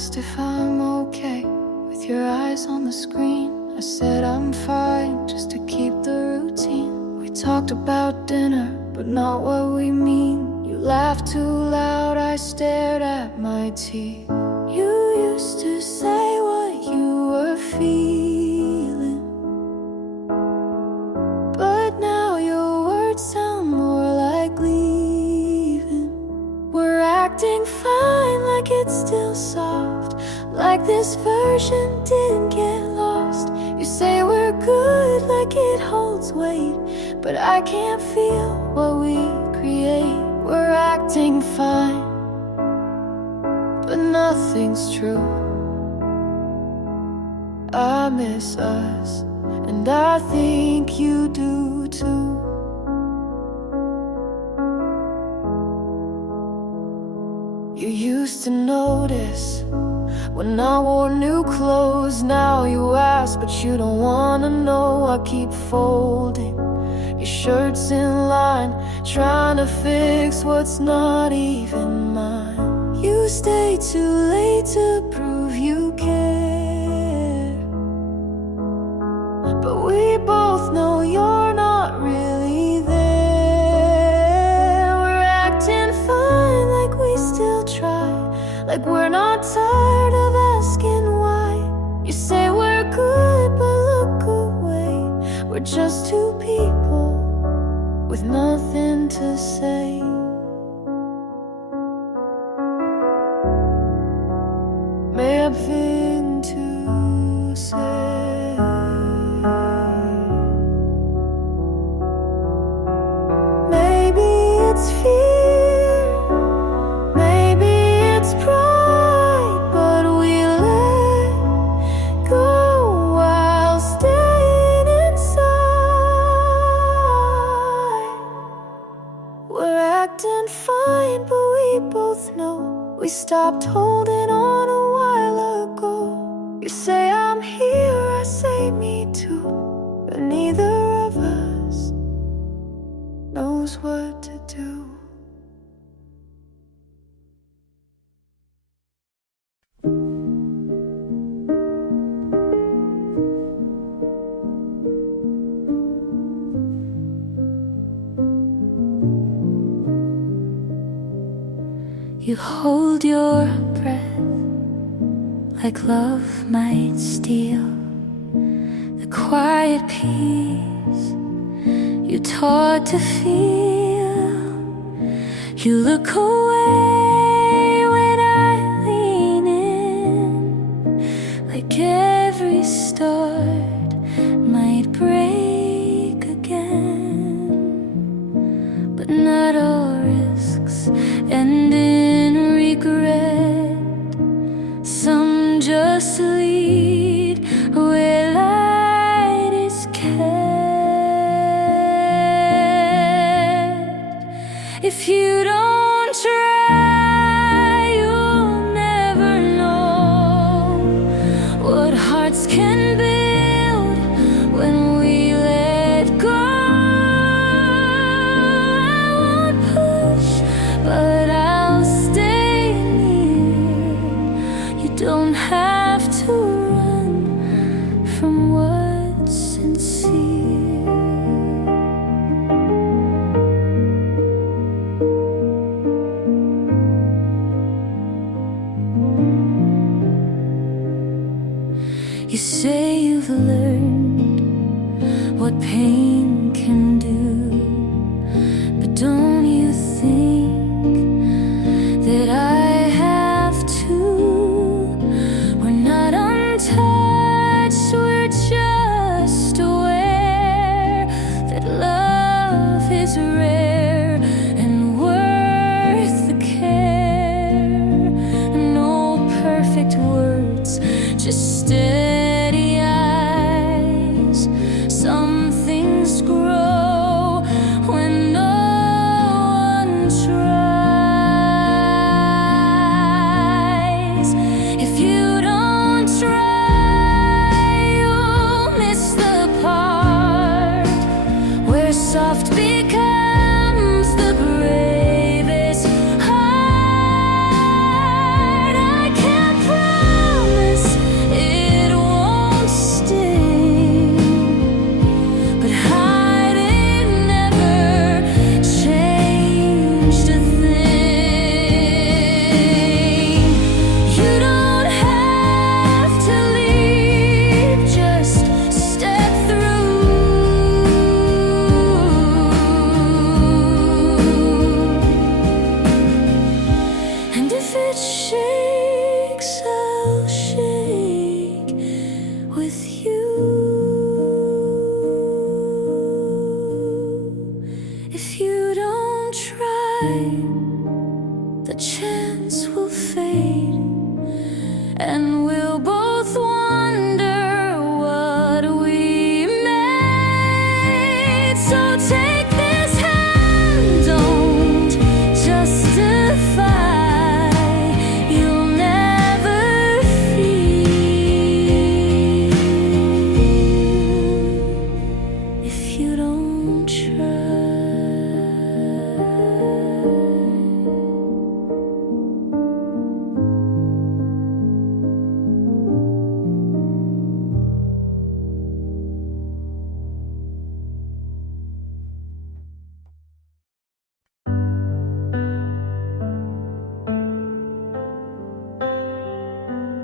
asked if I'm okay with your eyes on the screen. I said I'm fine, just to keep the routine. We talked about dinner, but not what we mean. You laughed too loud, I stared at my tea. You used to say what you were feeling, but now your words sound more like leaving. We're acting fine like it's still soft, like this version didn't get lost. You say we're good like it holds weight, but I can't feel what we create. We're acting fine, but nothing's true. I miss us, and I think you do too. You used to notice when I wore new clothes. Now you ask, but you don't wanna know. I keep folding your shirts in line, trying to fix what's not even mine. You stay too late to prove you care, but we both know you're not really there. We're acting fine like we still try, like we're not tired of asking why. You say we're good, but look away. We're just two people with nothing to say. May have been to say. Maybe it's fear, maybe it's pride, but we let go while staying inside. We're acting fine, but we both know we stopped holding on a while ago. You say I'm here, I say me too, but neither of us knows what to do. You hold your breath like love might steal the quiet peace you taught to feel. You look away when I lean in, like every start might break again. But not all risks end in regret. Some just lead where light is kept. If you don't try, you'll never know what hearts can build when we let go. I won't push, but I'll stay near. You don't have to run from what's sincere. You say you've learned what pain can do, but don't you think that I have to? We're not untouched, we're just aware that love is rare and worth the care. No perfect words, just steady eyes. Some things grow when no one tries. If you don't try, you'll miss the part where soft becomes the bravest heart. I can't promise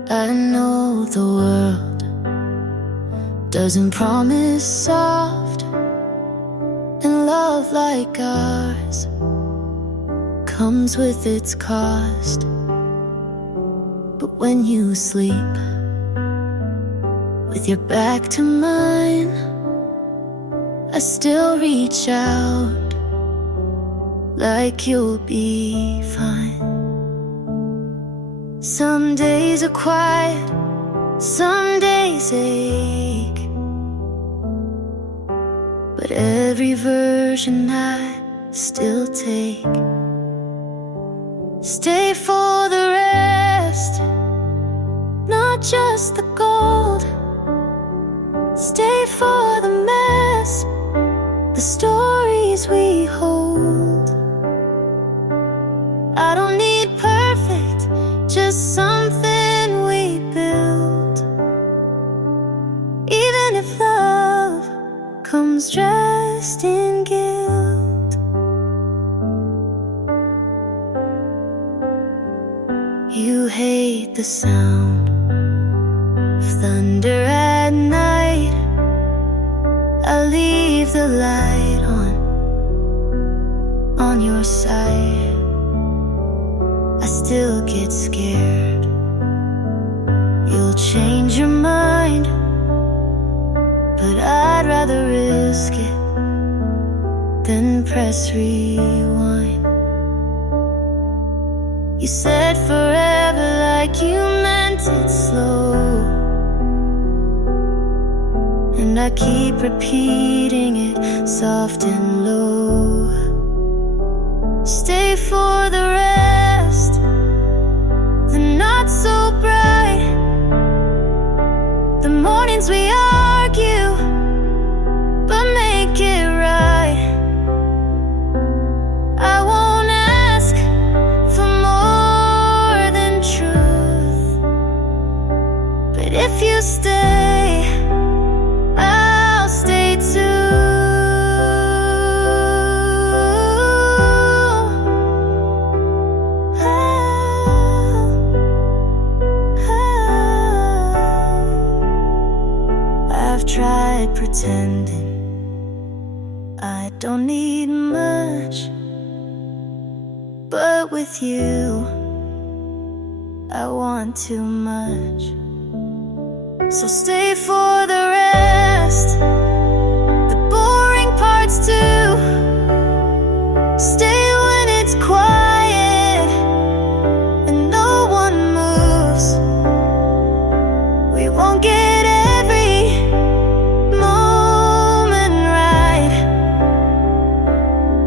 I know the world doesn't promise soft, and love like ours comes with its cost. But when you sleep with your back to mine, I still reach out like you'll be fine. Some days are quiet, some days ache, but every version I still take. Stay for the rest, not just the gold. Stay for the mess, the stories we hold. I don't need perfect, just something we build. Even if love comes dressed in guilt. You hate the sound of thunder at night. I leave the light on your side. I still get scared you'll change your mind, but I'd rather risk it than press rewind. You said forever like you meant it slow, and I keep repeating it soft and low. Stay for the rest, the not so bright, the mornings we argue but make it right. I won't ask for more than truth, but if you stay, I'll stay too. I've tried pretending I don't need much, but with you I want too much. So stay for the rest, the boring parts too. Stay when it's quiet and no one moves. We won't get every moment right,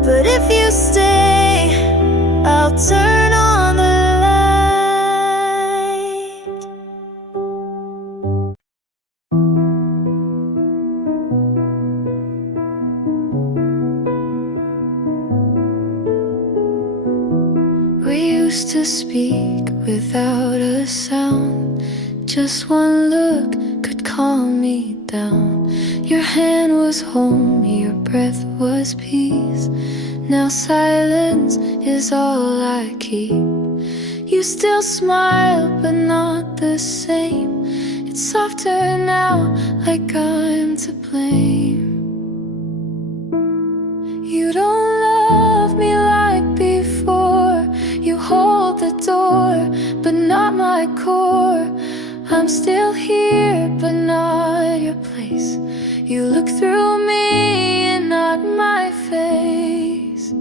but if you stay, I'll turn on the light. We used to speak without a sound. Just one look could calm me down. Your hand was home, your breath was peace. Now silence is all I keep. You still smile, but not the same. It's softer now, like I'm to blame. You don't love me like before. You hold the door, but not my core. I'm still here, but not your place. You look through me and not my face.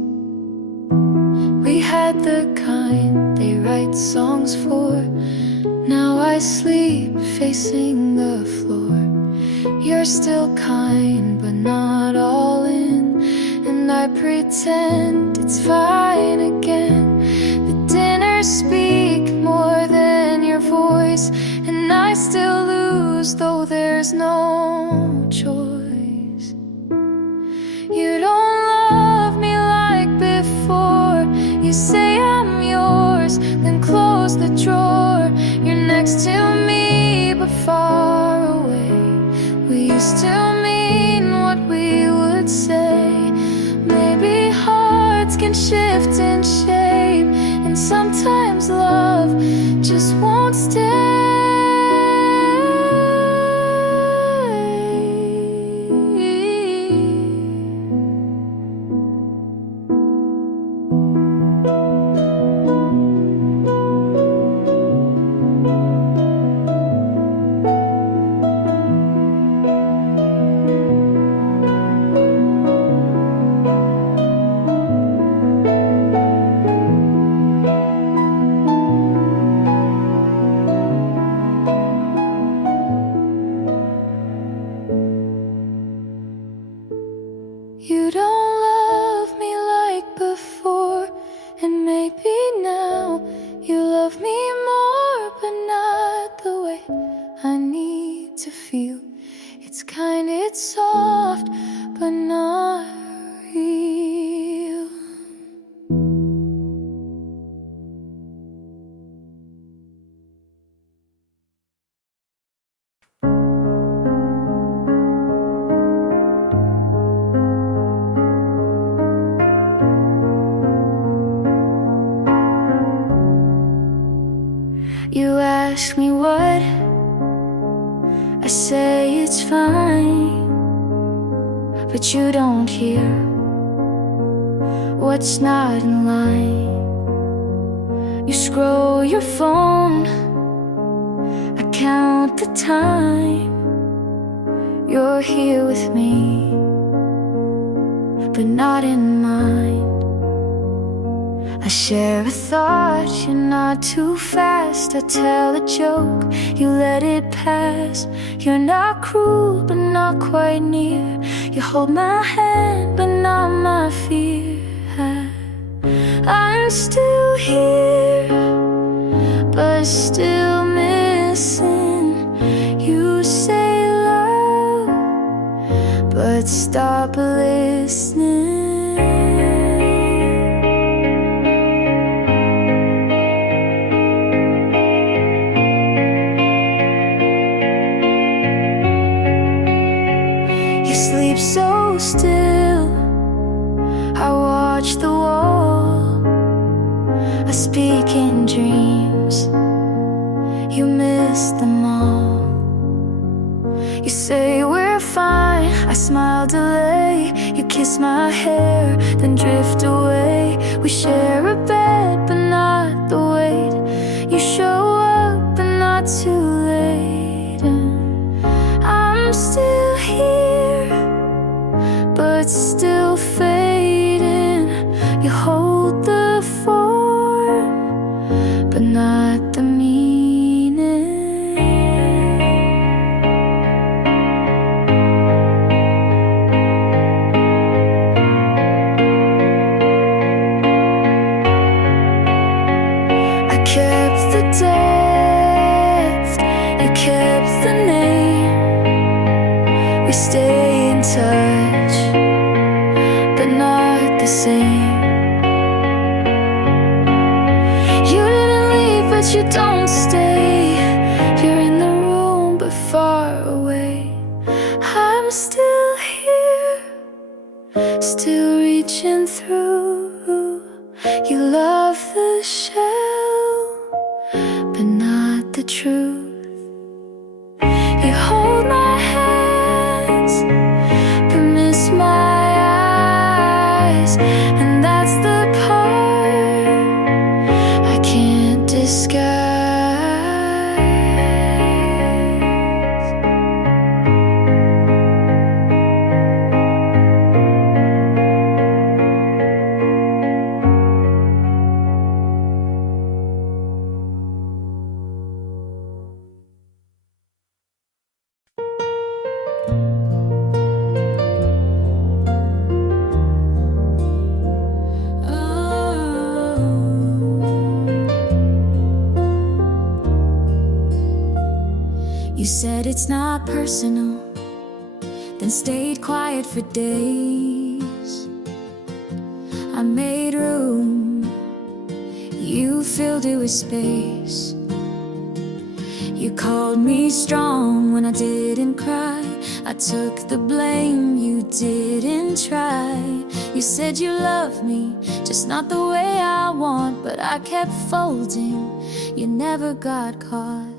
We had the kind they write songs for. Now I sleep facing the floor. You're still kind, but not all in, and I pretend it's fine again. The dinners speak more than your voice, and I still lose, though there's no choice. You don't love me like before. You say I'm yours, then close the drawer. You're next to me, but far away. We used to mean what we would say. Maybe hearts can shift in shape, and sometimes love just won't stay. ask me what, I say it's fine, but you don't hear what's not in line. You scroll your phone, I count the time. You're here with me, but not in mind. I share a thought, you're not too fast. I tell a joke, you let it pass. You're not cruel, but not quite near. You hold my hand, but not my fear. I'm still here, but still missing. You say love, but stop listening. You sleep so still, I watch the wall. I speak in dreams, you miss them all. You say we're fine, I smile, delay. You kiss my hair, then drift away. We share a bed, but not the weight. You show up, but not too late. And I'm still here, but still fading. You hold the form, but not the meaning. I kept the depth, you kept the name. We stay in touch, but not the same. But you don't stay. You're in the room but far away. I'm still here, still reaching through. You love the shell, but not the truth. You hold my hands, but miss my eyes. And that's the part I can't disguise. You said it's not personal, then stayed quiet for days. I made room, you filled it with space. You called me strong when I didn't cry. I took the blame, you didn't try. You said you loved me, just not the way I want. But I kept folding, you never got caught.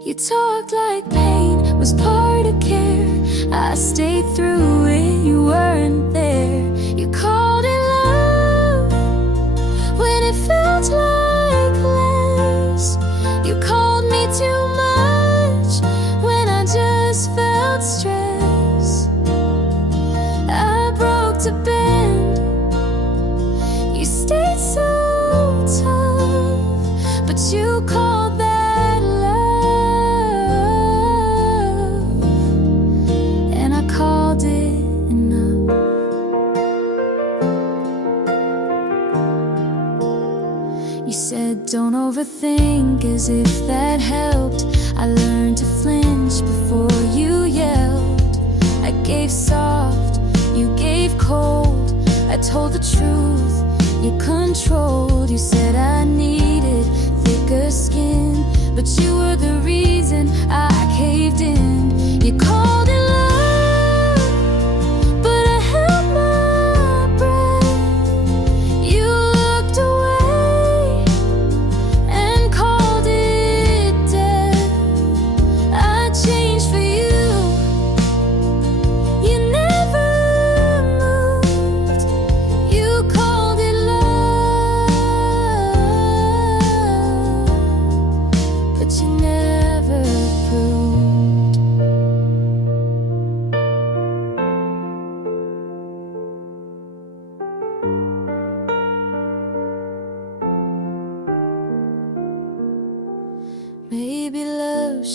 You talked like pain was part of care. I stayed through it, you weren't there. You called it love when it felt like less. You called me too much when I just felt stress. I broke to bend, you stayed so tough, but you called that don't overthink, as if that helped. I learned to flinch before you yelled. I gave soft, you gave cold. I told the truth, you controlled. You said I needed thicker skin, but you were the reason I caved in. You called it love, but I held my breath. You looked away and called it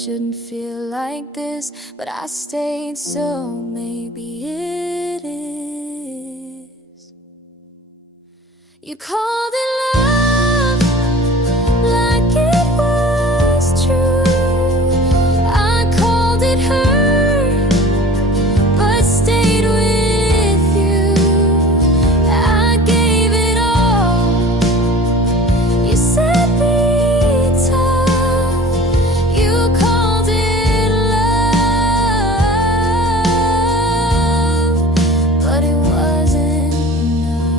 shouldn't feel like this, but I stayed, so maybe it is. You called it love, like it was true. I called it hurt, but stayed with you. I gave it all. You said be tough. You called it love, but it wasn't enough.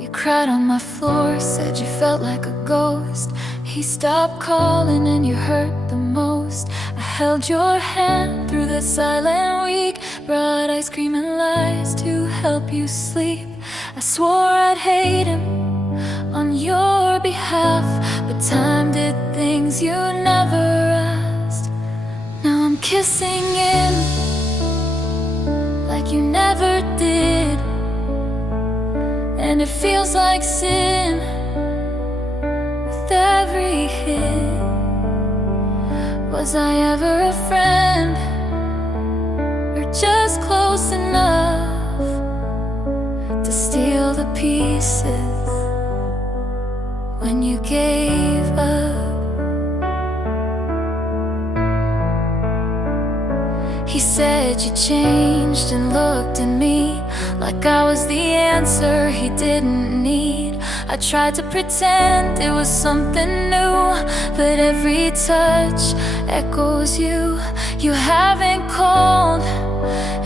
You cried on my floor, said you felt like a ghost. He stopped calling and you hurt the most. I held your hand through the silent week, brought ice cream and lies to help you sleep. I swore I'd hate him on your behalf, but time did things you never asked. Now I'm kissing him like you never did, and it feels like sin with every hit. Was I ever a friend, or just close enough to steal the pieces when you gave up? He said you changed and looked at me like I was the answer he didn't need. I tried to pretend it was something new, but every touch echoes you. You haven't called,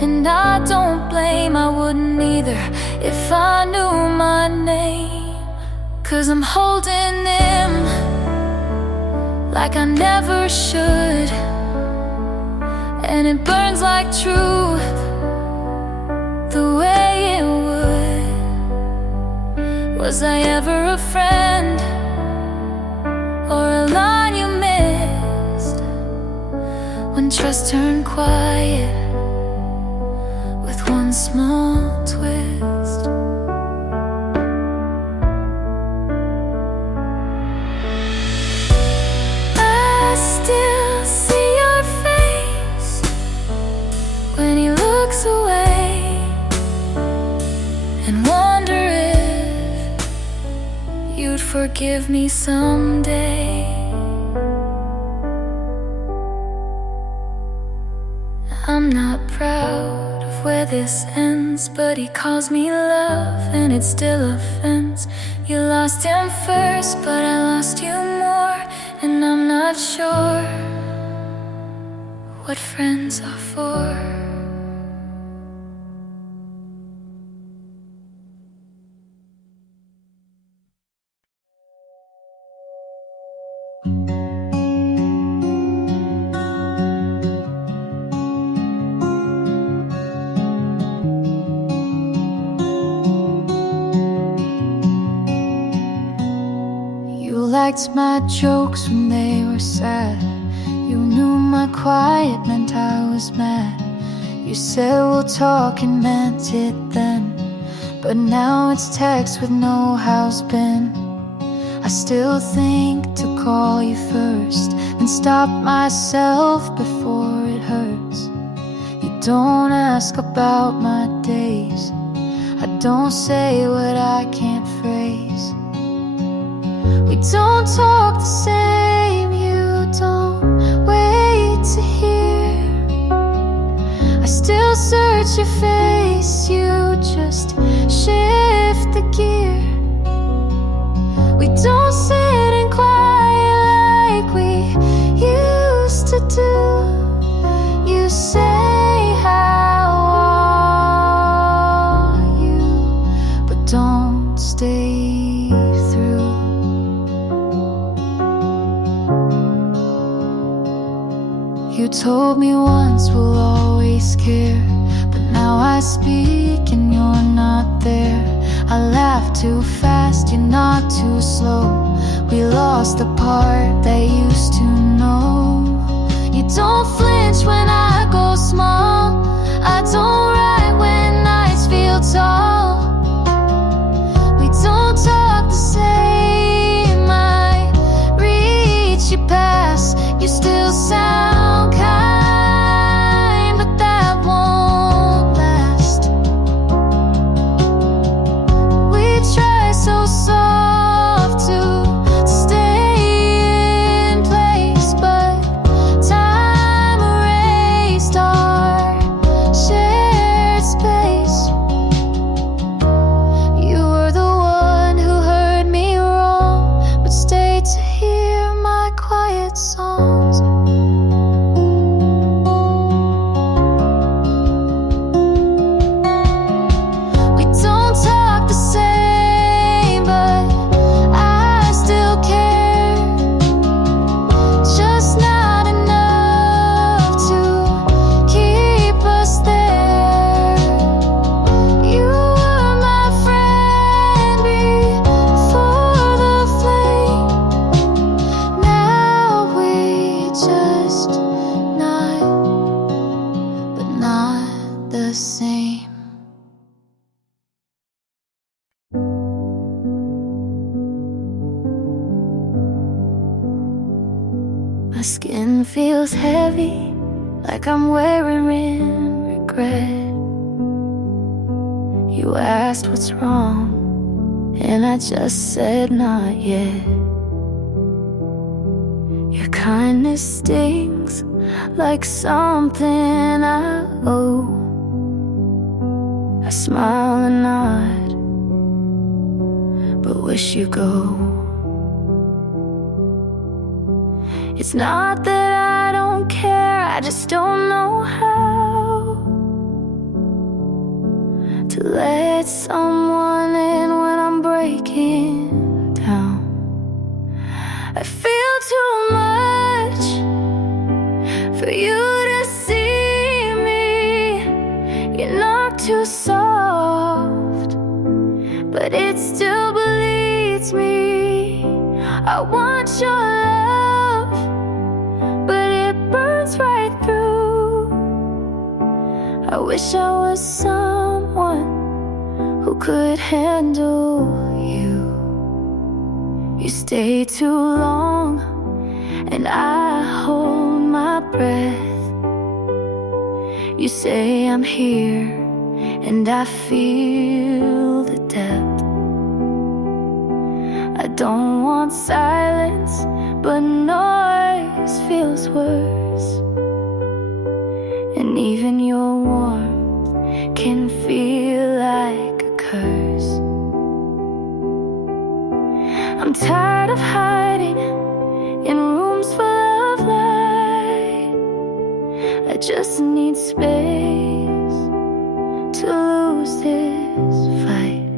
and I don't blame. I wouldn't either if I knew my name. 'Cause I'm holding him like I never should, and it burns like truth the way it would. Was I ever a friend, or a line you missed when trust turned quiet with one small twist? I still see your face when he looks away, and wonder if you'd forgive me someday. I'm not proud of where this ends, but he calls me love, and it's still offense. You lost him first, but I lost you more, and I'm not sure what friends are for. You liked my jokes when they were sad. You knew my quiet meant I was mad. You said we'll talk and meant it then, but now it's text with no how's been. I still think to call you first and stop myself before it hurts. You don't ask about my days. I don't say what I can't phrase. We don't talk the same. You don't wait to hear. I still search your face. You just shift the gear. We don't sit and quiet like we used to do. You say how are you, but don't stay through. You told me once we'll always speak and you're not there. I laugh too fast, you're not too slow. We lost the part that used to know. You don't flinch when I go small. I don't write when nights feel tall. We don't talk the same. I reach you past, you still sound kind, but that won't last. We try so soft to stay in place, but time erased our shared space. You were the one who heard me wrong, but stayed to hear my quiet songs. We don't talk the same, but I still care. Just not enough to keep us there. You were my friend before the flame. Now we just not, but not the same. My skin feels heavy, like I'm wearing regret. You asked what's wrong, and I just said not yet. Your kindness stings like something I owe. I smile and nod, but wish you go. It's not that I don't care, I just don't know how to let someone in when I'm breaking down. I feel too much for you to see me. You're not too soft, but it still bleeds me. I want your love, but it burns right through. I wish I was someone who could handle you. You stay too long, and I hold my breath. You say I'm here, and I feel the depth. I don't want silence, but noise feels worse. And even your warmth can feel like a curse. I'm tired of hiding in rooms full of light. I just need space to lose this fight.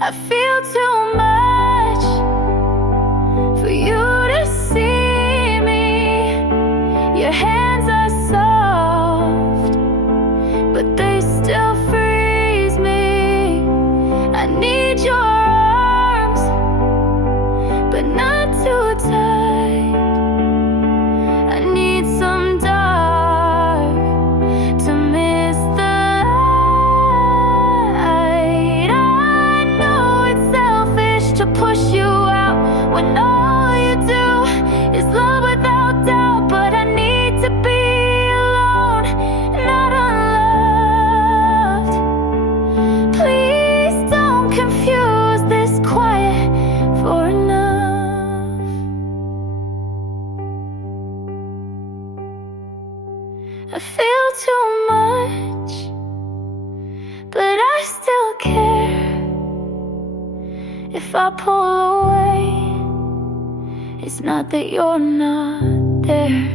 I feel too much for you to see me. Your hands are soft, but they still freeze me. I need your arms, but not too tight. I need some dark to miss the light. I know it's selfish to push you out when all you do is love without doubt, but I need to be alone, not unloved. Please don't confuse this quiet for enough. I feel too much, but I still care. If I pull away, it's not that you're not there.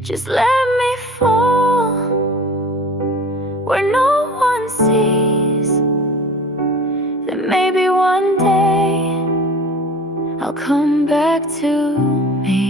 Just let me fall where no one sees. Then maybe one day I'll come back to me.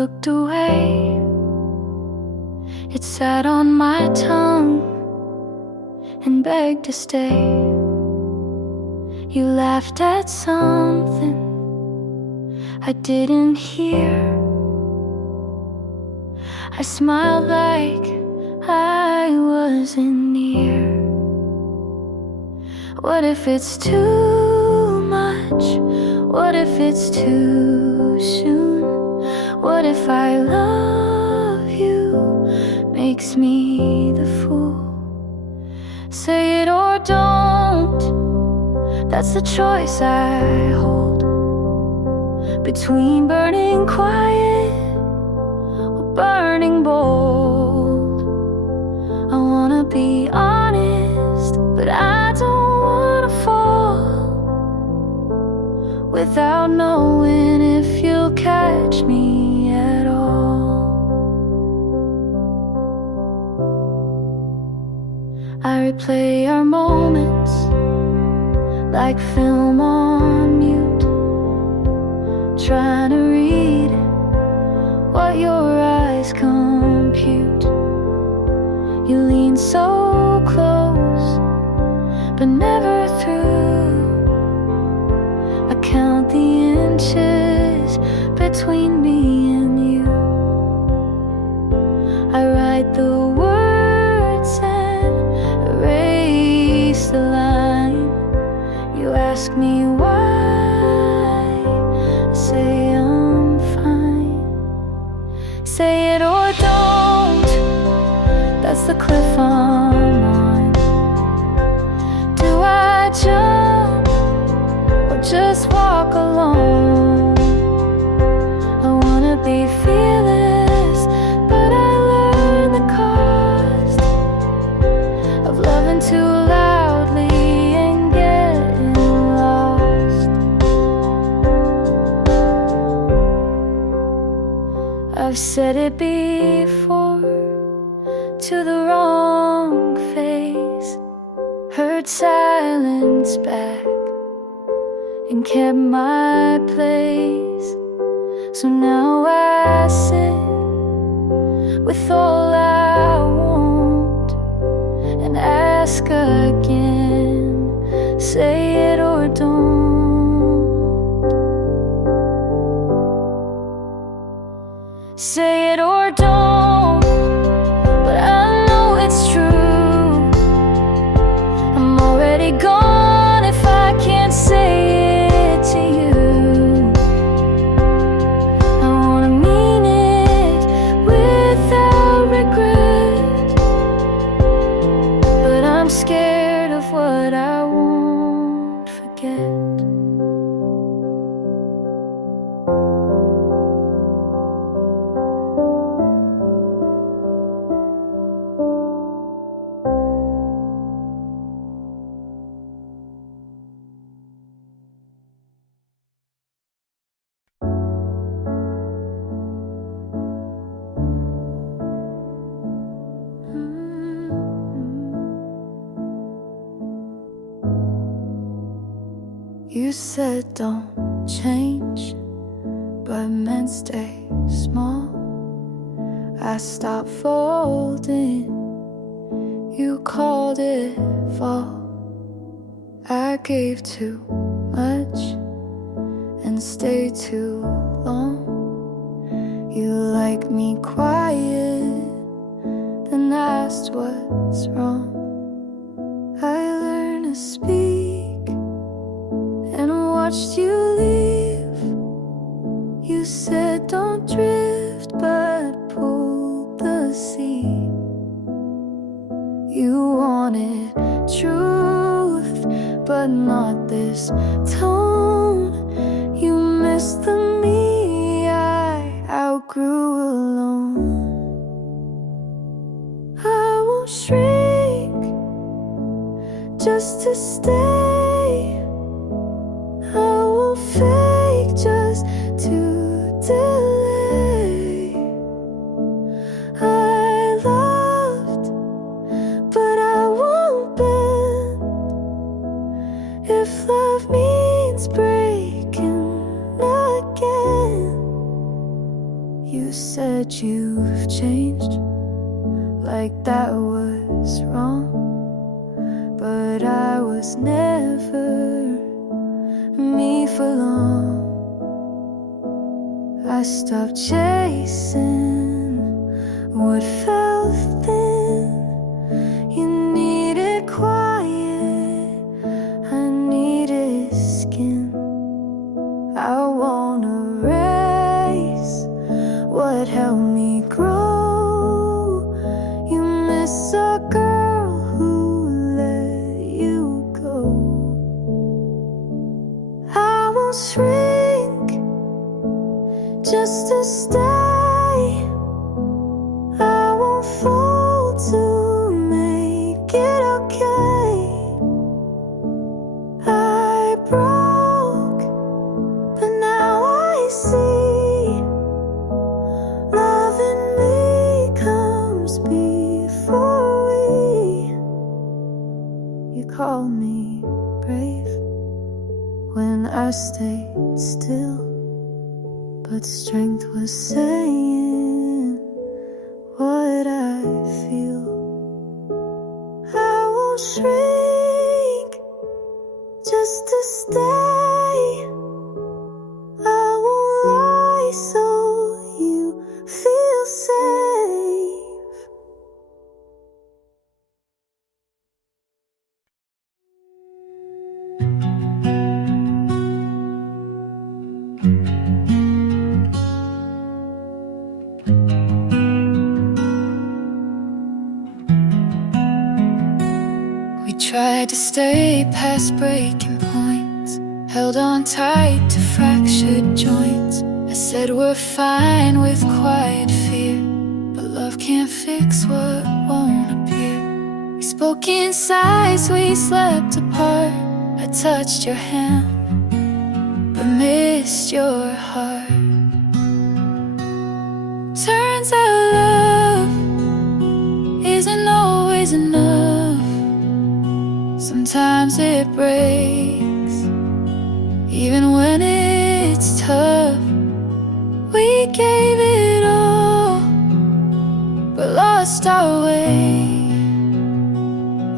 looked away. It sat on my tongue and begged to stay. You laughed at something I didn't hear. I smiled like I wasn't near. What if it's too much? What if it's too soon? What if I love you makes me the fool? Say it or don't, that's the choice I hold. Between burning quiet or burning bold. I wanna be honest, but I don't wanna fall without knowing if you'll catch me at all. I replay our moments like film on mute, trying to read what your eyes compute. You lean so close, but never through. I count the inches between me and you. I write the words and erase the line. You ask me why, I say I'm fine. Say it or don't, that's the cliff I'm on. Do I jump or just walk alone? I wanna be fearless, but I learned the cost of loving too loudly and getting lost. I've said it before to the wrong face, heard silence back and kept my place. So now I sit with all I want and ask again, say it or don't. Say it or don't, but I know it's true. I'm already gone if I can't say it to you. I wanna mean it without regret, but I'm scared of what I won't forget. You said don't change, but meant stay small. I stopped folding, you called it fall. I gave too much and stayed too long. You like me quiet, then asked what's wrong. I learned to speak and watched you leave. You said don't drift, but pulled the sea. You wanted truth, but not this tone. You missed the me I outgrew alone. I won't shrink just to stay. I won't fake just to delay. I loved, but I won't bend. If love means breaking again, You said you've changed, like that was wrong. But I was never me for long. I stopped chasing what felt thin. You needed quiet, I needed skin. I wanna raise what helped me grow. You miss a girl who let you go. I won't shrink just to stay. I won't fall to make it okay. I broke, but now I see love in me comes before we. You called me brave when I stayed still, but strength was saying what I feel. I won't shrink just to stay. I won't lie so you feel safe. We tried to stay past breaking points, held on tight to fractured joints. I said we're fine with quiet fear, but love can't fix what won't appear. We spoke in sighs, we slept apart. I touched your hand, but missed your heart. Turns out love isn't always enough. Sometimes it breaks, even when it's tough. We gave it all, but lost our way.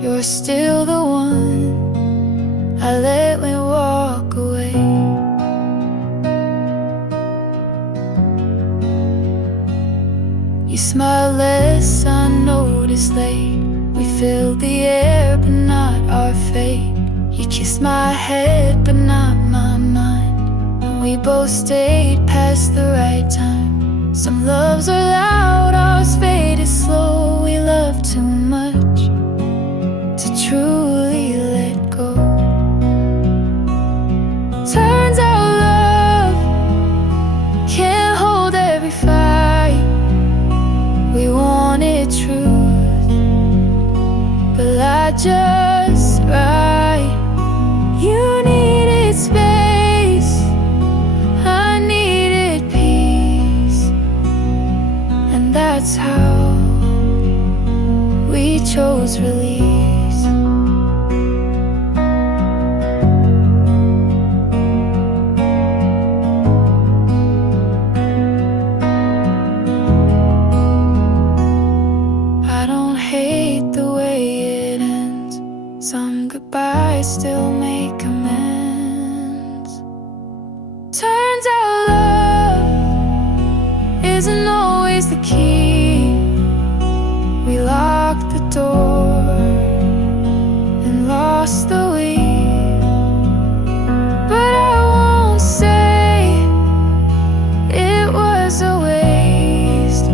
You're still the one I let me walk away. You smile less unnoticed late. We filled the air, but not our fate. You kissed my head, but not my mind. And we both stayed past the right time. Some loves are loud, ours faded slow. We love too much to truly let go. Turns out love can't hold every fight. We wanted truth, but lied just right. You needed space, I needed peace, and that's how we chose release. I don't hate the way it ends. Some goodbyes still make amends. Turns out love isn't always the key. We locked the door and lost the lead. But I won't say it was a waste.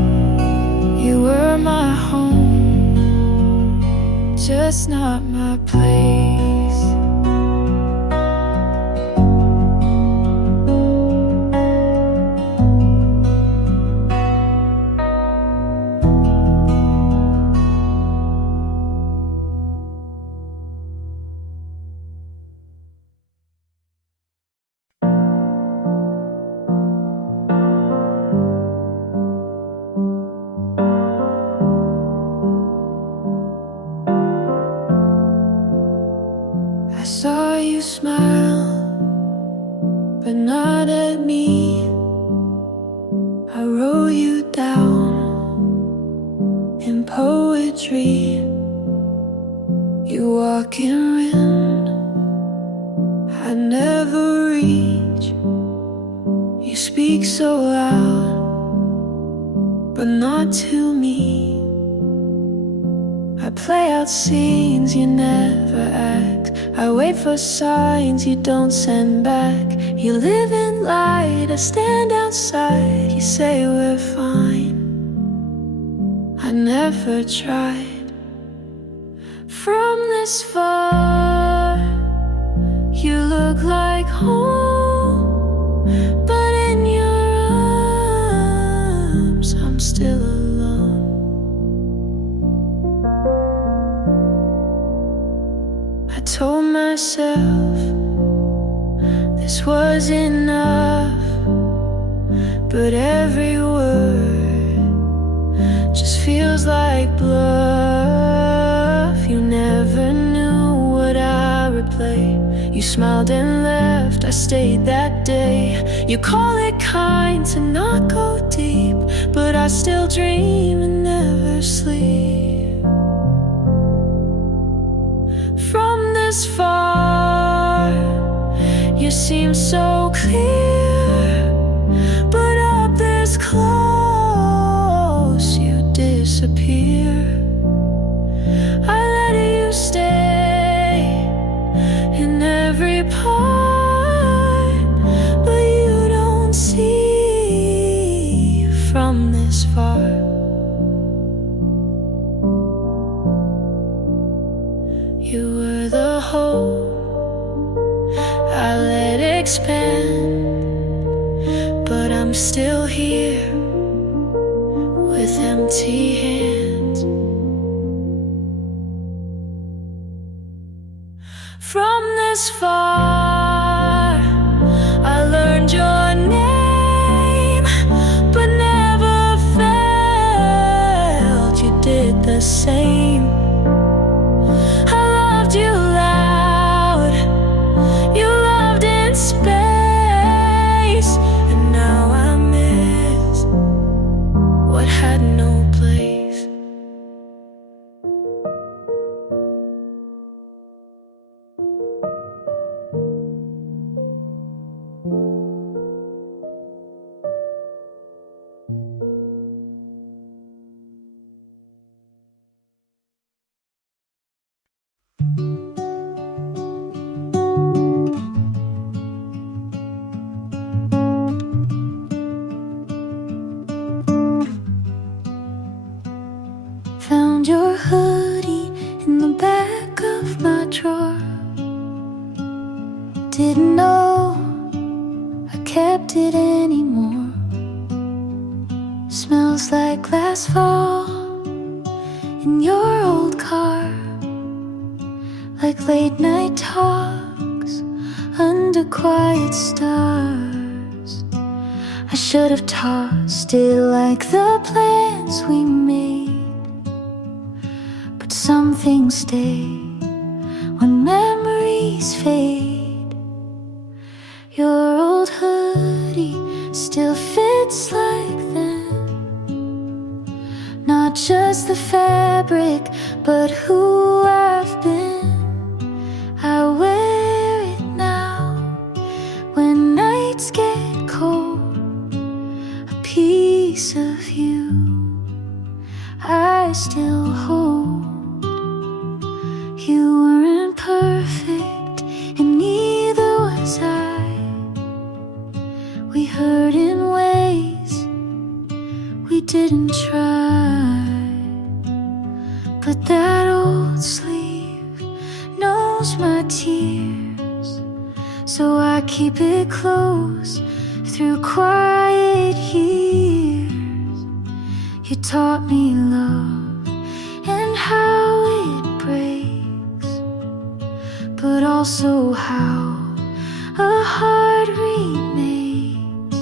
You were my home, just not my place. speak so loud, but not to me. I play out scenes you never act. I wait for signs you don't send back. You live in light, I stand outside. You say we're fine, I never tried. From this far, you look like home, but in your arms I'm still alone. I told myself this was enough, but every word just feels like bluff. You never knew what I would play. You smiled and left, I stayed that day. You call it kind to not go deep, but I still dream and never sleep. From this far, you seem so clear, but up this close, you disappear. I let you stay in every part, but you don't see from this far. You were the hope I let expand, but I'm still here with empty hands. From this far, I learned your name, but never felt you did the same. I loved you loud, you loved in space, and now I miss what had no place. Found your hoodie in the back of my drawer. Didn't know I kept it anymore. Smells like last fall in your old car, like late night talks under quiet stars. I should have tossed it like the plans we made, but some things stay when memories fade. Your old hoodie still fits like then, not just the fabric, but who I've been. I wear it now when nights get cold, a piece of you I still hold. You weren't perfect, and neither was I. We hurt in ways we didn't try, but that old sleeve knows my tears, so I keep it close through quiet years. You taught me love and how it breaks, but also how a heart remakes.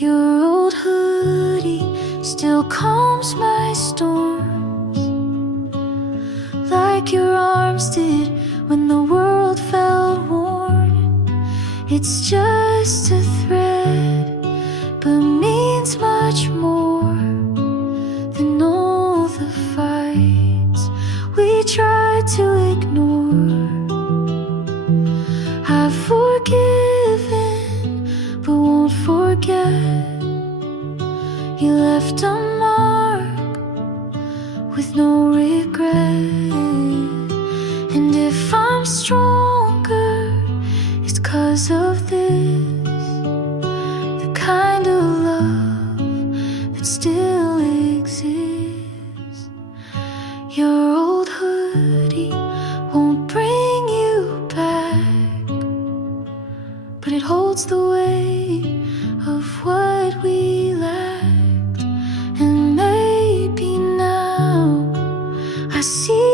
Your old hoodie still calms my storms, like your arms did when the world felt worn. It's just a thread, but means much more than all the fights we tried to ignore. I've forgiven, but won't forget. You left a mark with no regret. And if I'm stronger, it's 'cause of this, the kind of love that still exists. Your old hoodie won't bring you back, but it holds the weight of what we lacked. And maybe now I see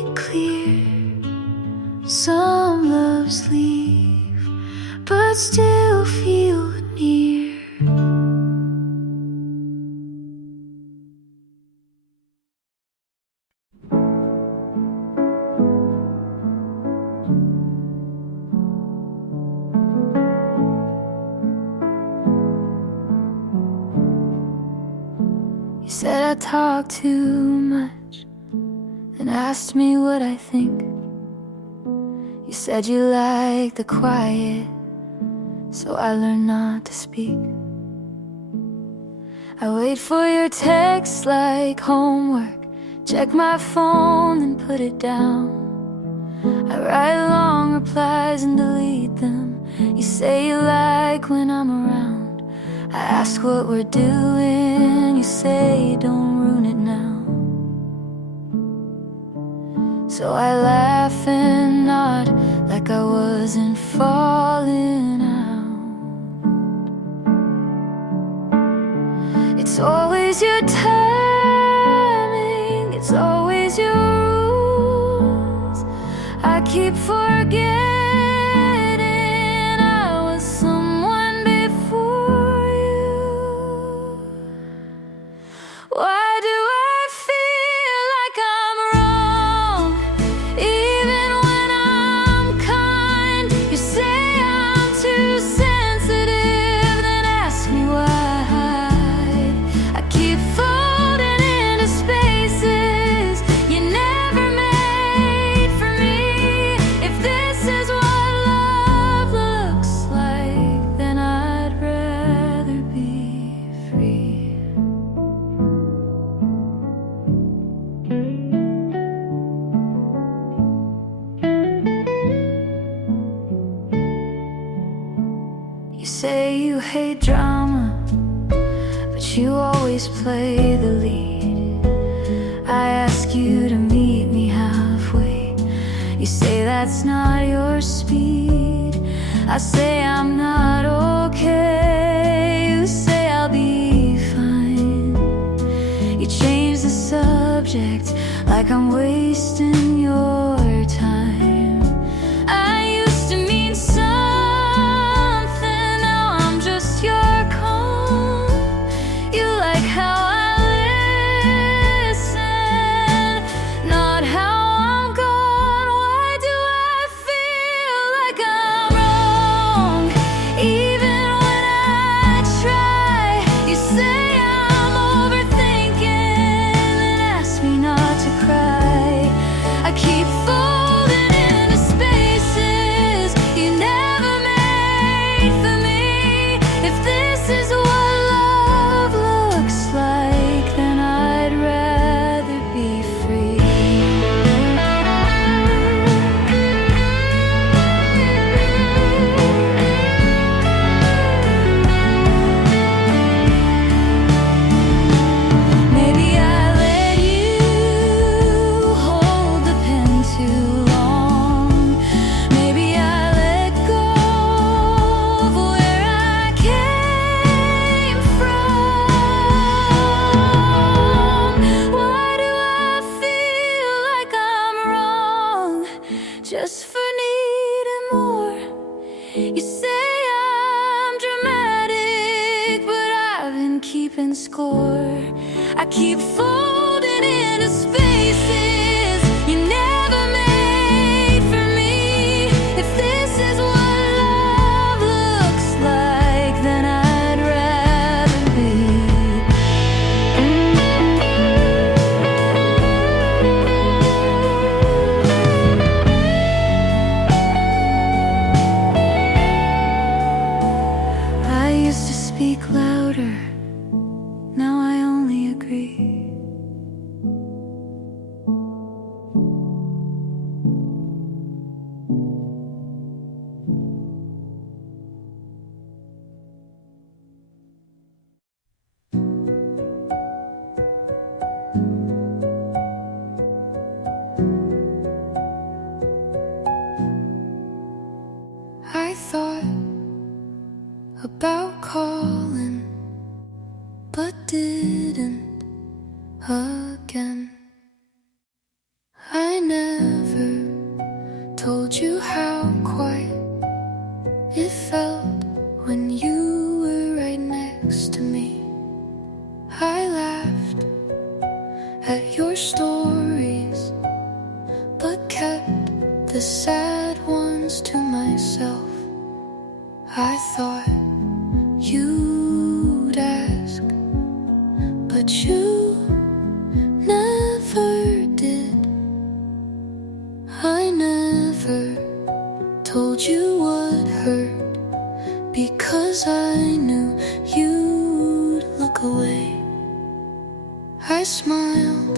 it clear. Some loves leave, but still feel near. You said I talk too much and asked me what I think. You said you like the quiet, so I learned not to speak. I wait for your texts like homework, check my phone and put it down. I write long replies and delete them. You say you like when I'm around. I ask what we're doing, you say don't ruin it now. So I laugh and nod like I wasn't falling out. It's always your timing, it's always your rules. I keep forgetting I was someone before you. Why do I feel like I'm wrong? Even when I'm kind, you say I'm too sensitive, then ask me why. I keep folding into spaces you never made for me. If this is what love looks like, then I'd rather be free. You say you hate drama, but you always play the lead. I ask you to meet me halfway. You say that's not your speed. I say I'm not okay. You say I'll be fine. You change the subject like I'm wasting your time. I used to mean something, now I'm just your calm. You like how I listen, not how I'm gone. Why do I feel like I'm wrong? Even when I try, you say I'm overthinking, then ask me not to cry. I keep folding into spaces you never made for me. If this is what love looks like, then I'd rather be free. Maybe I let you hold the pen too long. Maybe I let go of where I came from. Why do I feel like I'm wrong just for needing more? You say I'm dramatic, but I've been keeping score. I keep folding into spaces you never made for me. If this is what love looks like, then I'd rather be. I used to speak louder, now didn't again. I never told you how quiet it felt when you were right next to me. I laughed at your stories, but kept the sad ones to myself. I thought you'd ask, but you never did. I never told you what hurt, because I knew you'd look away. I smiled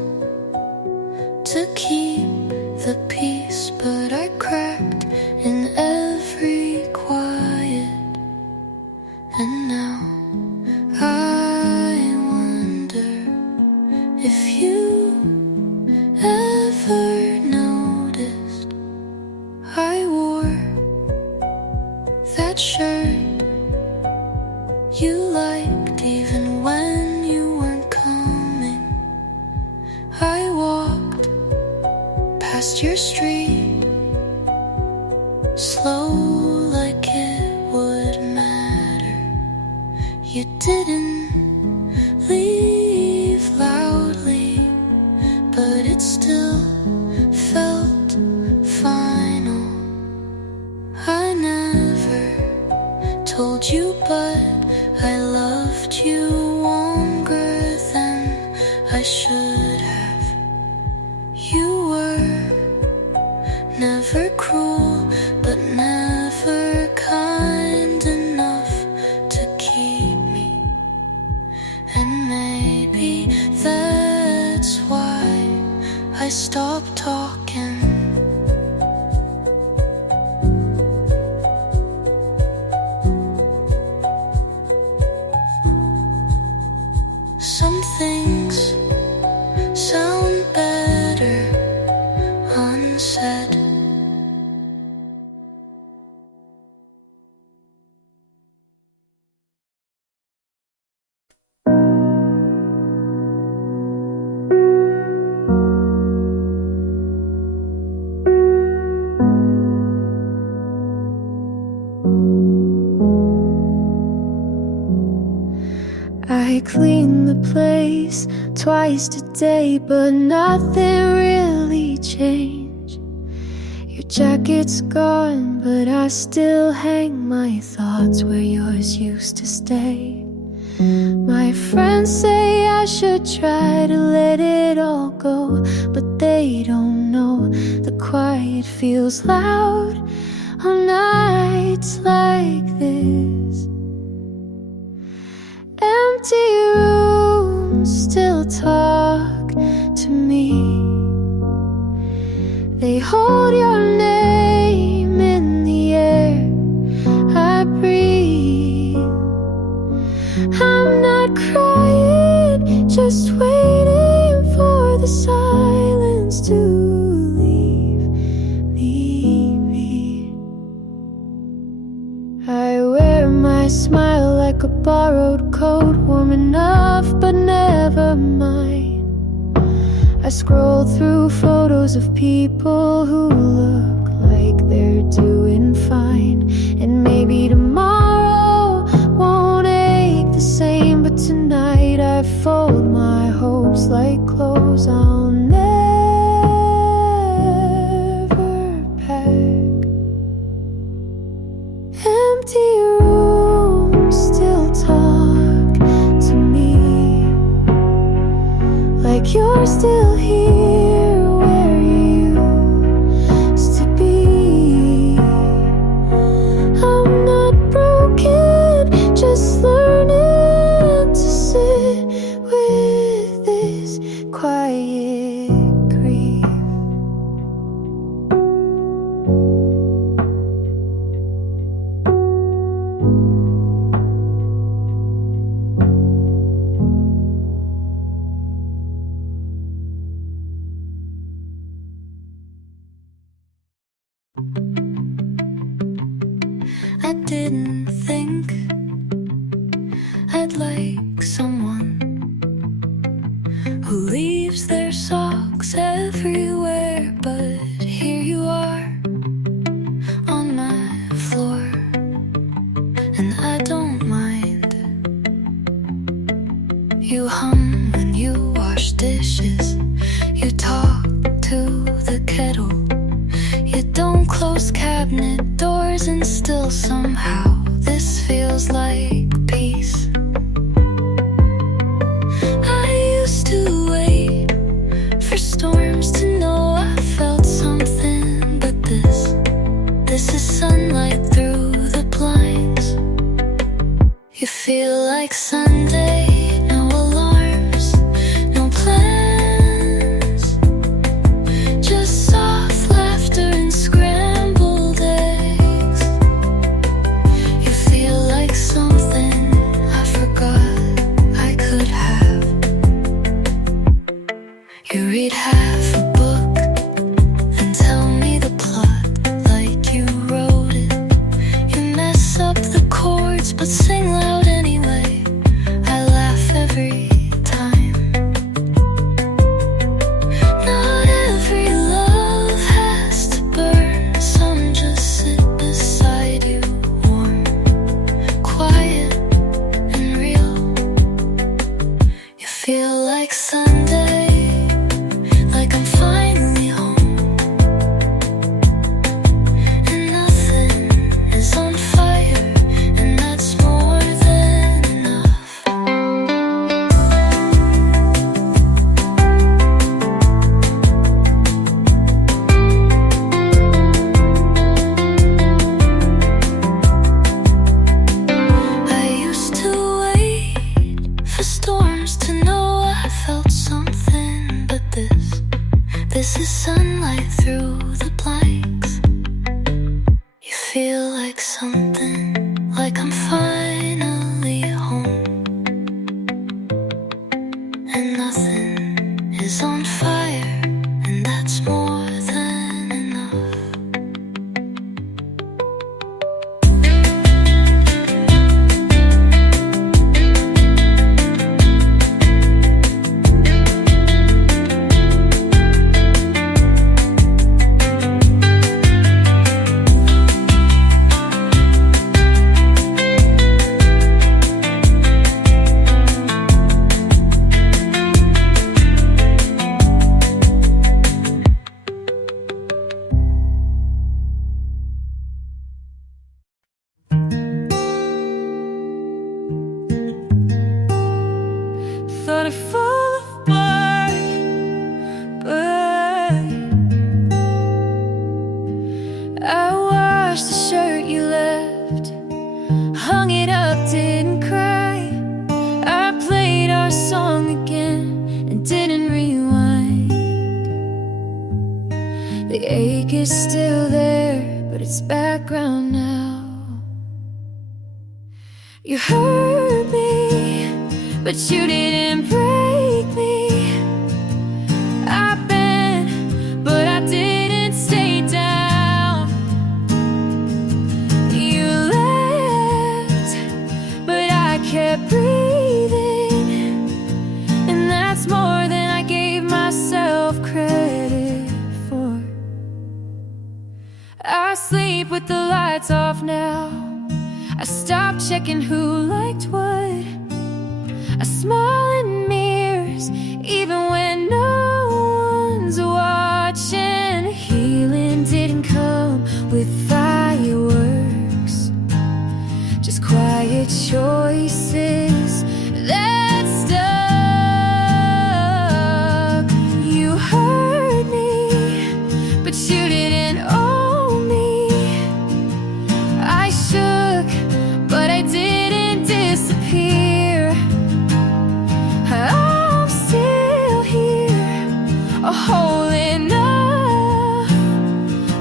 to keep the peace, but I cracked in every quiet. And now I wonder if you ever noticed I wore that shirt you liked even when you weren't coming. I walked past your street, slow like it would matter. You didn't leave loudly, but it still felt final. I never told you, but I loved you longer than I should have. You were never cruel, but never kind enough to keep me. And maybe that's why I stopped talking. Some things sound better unsaid. I clean the place twice today, but nothing really changed. Your jacket's gone, but I still hang my thoughts where yours used to stay. My friends say I should try to let it all go, but they don't know the quiet feels loud on nights like this. Empty rooms still talk to me. They hold your name in the air I breathe. I'm not crying, just waiting for the silence to leave me. I wear my smile like a borrowed coat, warm enough but never mine. I scroll through photos of people who look like they're doing fine. And maybe tomorrow won't ache the same, but tonight I fold my hopes like clothes I'll never pack. Empty rooms still talk to me, like you're still here where you used to be. I'm not broken, just learning to sit with this quiet grief. I didn't think I'd like someone You hum when you wash dishes. You talk to the kettle. You don't close cabinet doors, and still somehow this feels like peace. I used to wait for storms to know I felt something, but this is sunlight through the blinds. You feel like Sunday, no alarms, no plans, just soft laughter and scrambled eggs. You feel like something I forgot I could have. You read half a book and tell me the plot like you wrote it. You mess up the chords but sing loud anyway. I laugh every time. Not every love has to burn. Some just sit beside you, warm, quiet and real. You feel like Sunday, like I'm finally home, and nothing is on fire, and that's more than enough. I used to wait for storms to know I felt something, but this is sunlight through the blanks. You feel like something, like I'm finally home, and nothing is on fire, and that's more than enough. Thought I'd fall apart, but I washed the shirt you left, hung it up, didn't cry. I played our song again and didn't rewind. The ache is still there, but it's background now. You hurt me, but you didn't break me. I bent, but I didn't stay down. You left, but I kept breathing, and that's more than I gave myself credit for. I sleep with the lights off now. I stopped checking who liked what. I smile in mirrors even when no one's watching. Healing didn't come with fireworks, just quiet choices that stuck. You hurt me, but you didn't own me. I shook, but I didn't disappear. I'm still here, whole enough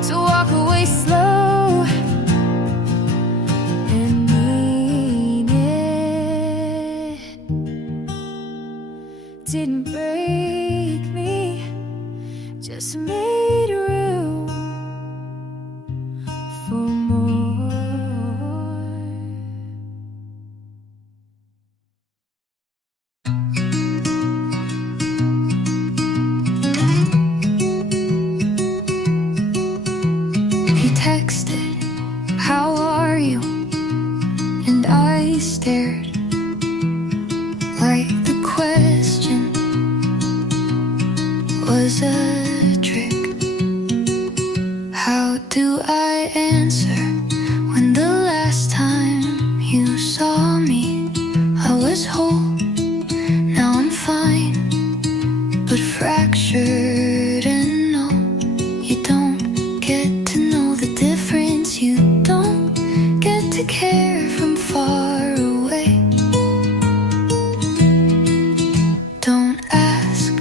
to walk away slow and mean it. Didn't break me, just made room for more. He texted, "How are you?" And I stared like the question was whole. Now I'm fine, but fractured, and no, you don't get to know the difference. You don't get to care from far away. Don't ask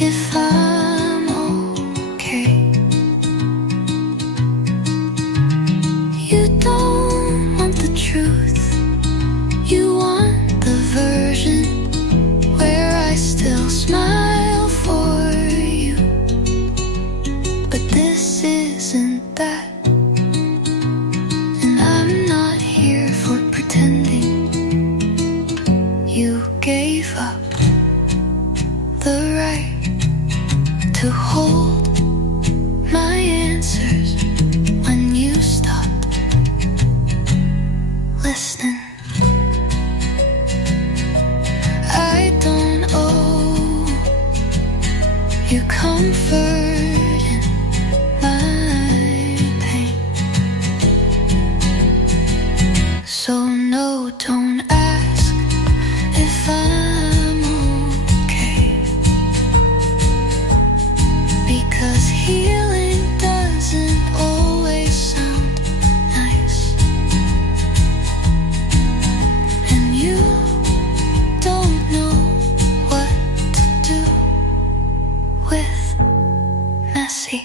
if I'm okay. You don't want the truth, you want the version where I still smile for you. But this isn't that, and I'm not here for pretending. You gave up the right to hold my answers when you stopped listening. I don't owe you comfort in my pain, so no, don't ask if I'm okay, because healing doesn't always sound nice, and you don't know what to do with messy.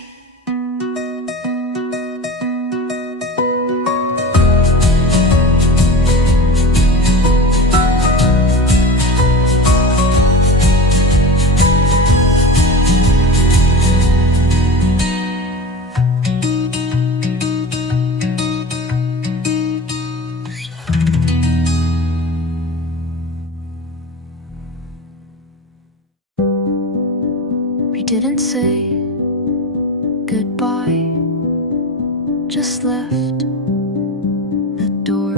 We didn't say goodbye, just left the door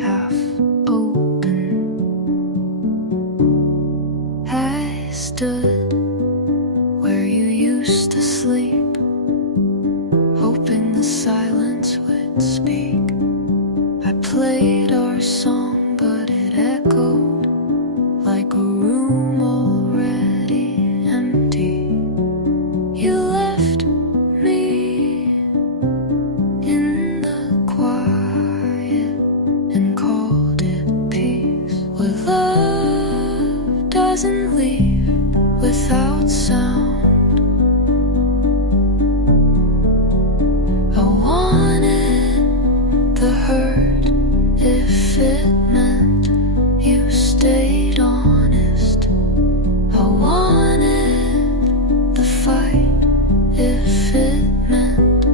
half open. I stood where you used to sleep, hoping the silence would speak. I played our song, but it echoed like a room already empty. You left me in the quiet and called it peace. Well, love doesn't leave without sound. I wanted the hurt if it meant you stayed honest. I wanted the fight if it meant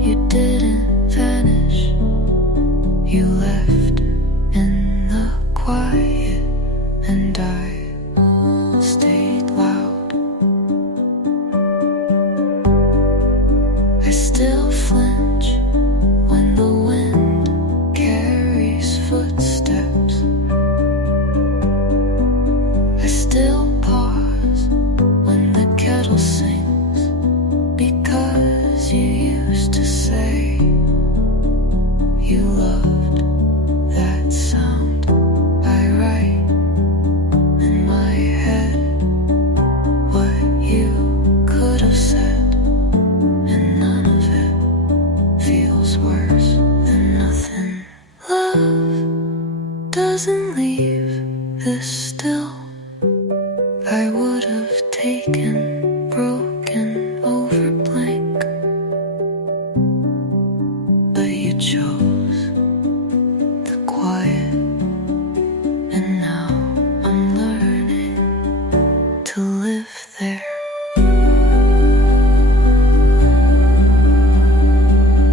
you didn't vanish. You left in the quiet, and I stayed loud. I still flinch when the wind carries footsteps. I still pause when the kettle sings, because you used to say you loved that sound. I write in my head what you could have said, and none of it feels worse than nothing. Love doesn't leave this still. I would have taken broken over blank, but you chose the quiet, and now I'm learning to live there.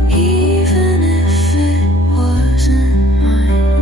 Even if it wasn't mine,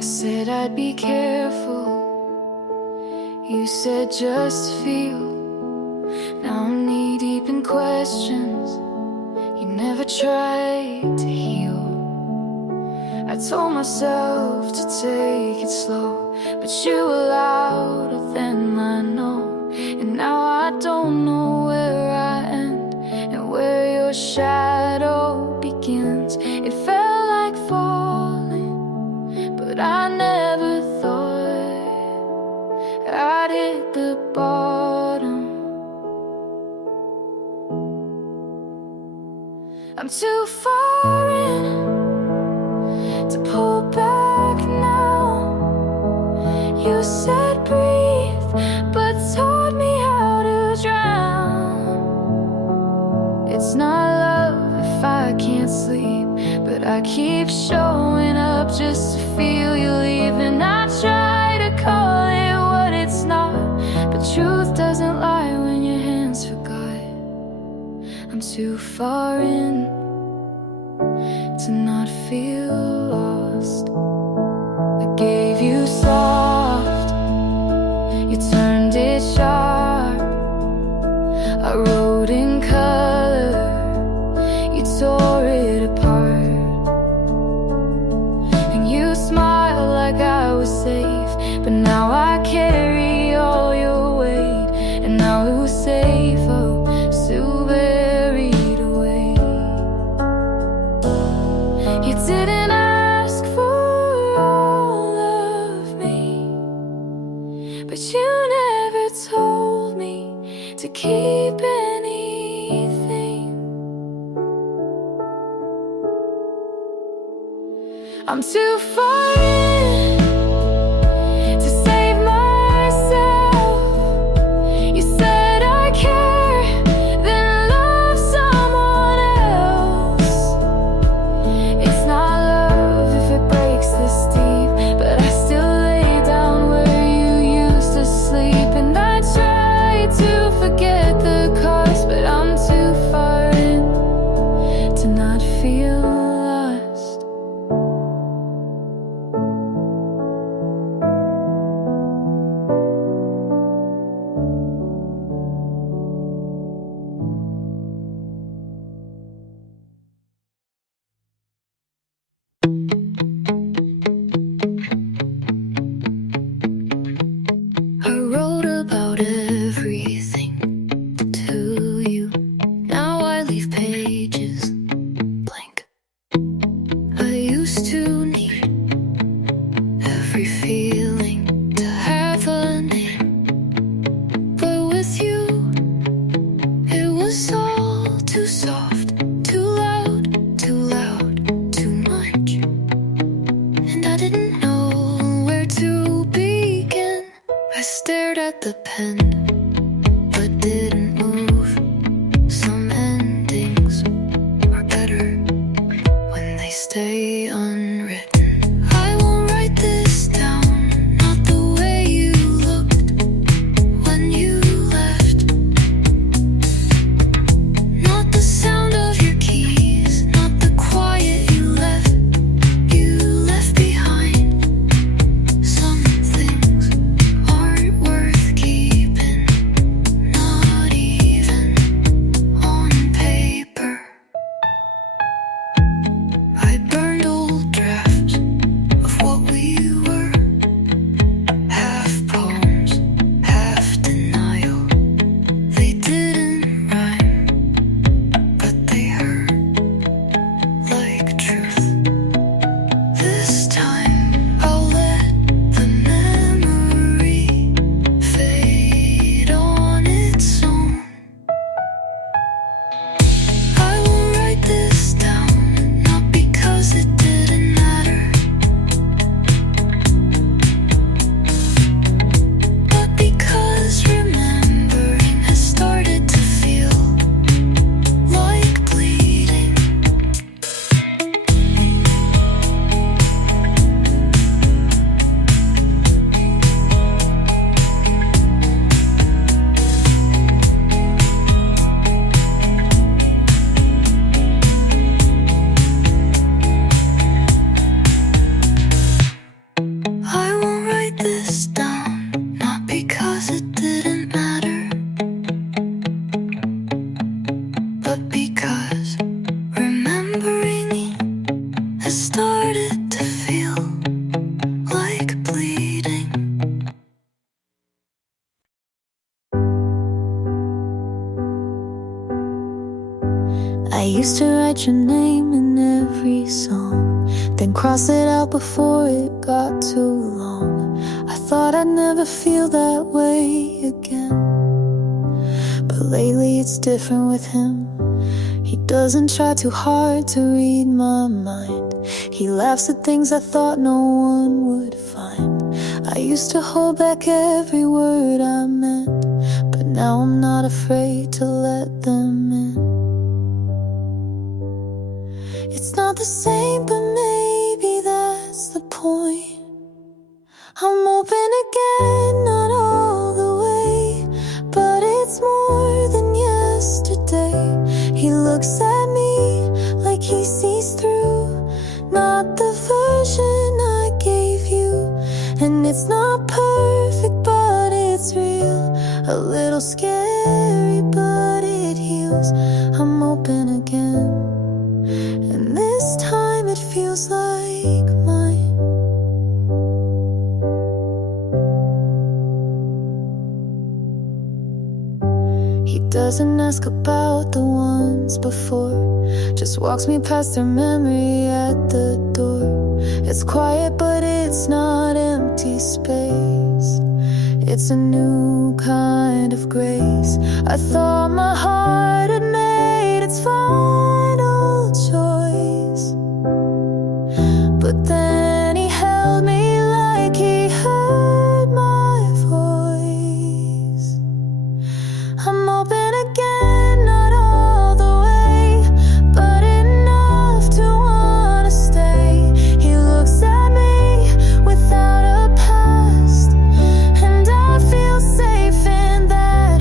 I said I'd be careful. You said just feel. Now I'm knee deep in questions. You never tried to heal. I told myself to take it slow, but you were louder than I know. And now I don't know where I end and where your shadow begins. It felt like falling, but I never thought I'd hit the bottom. I'm too far in to pull back now. You said breathe, but taught me how to drown. It's not love if I can't sleep, but I keep showing up just to feel you leave. And I try to call it what it's not, but truth doesn't lie when your hands forgot. I'm too far in to not feel lost. I gave you soft, you turned it sharp. I wrote in color, you tore it apart. And you smiled like I was safe, but now I carry all your weight. And now who's safe, oh, still buried away. You didn't ask for all of me, but you never told me to keep anything. I'm too far in to save myself. You said I care, then love someone else. It's not love if it breaks this deep, but I still lay down where you used to sleep. And I try to forget the cost, but I'm too far in to not feel lost. I used to write your name in every song, then cross it out before it got too long. I thought I'd never feel that way again, but lately it's different with him. He doesn't try too hard to read my mind. He laughs at things I thought no one would find. I used to hold back every word I meant, but now I'm not afraid to let them in. It's not the same, but maybe that's the point. I'm open again, not all the way, but it's more than yesterday. He looks at me like he sees through, not the version I gave you. And it's not perfect, but it's real. A little scary, but it heals. I'm open again, and this time it feels like mine. He doesn't ask about the ones before, just walks me past their memory at the door. It's quiet, but it's not empty space. It's a new kind of grace. I thought my heart had made its final choice, but then he held me like he heard my voice. I'm open again, not all the way, but enough to wanna stay. He looks at me without a past, and I feel safe in that.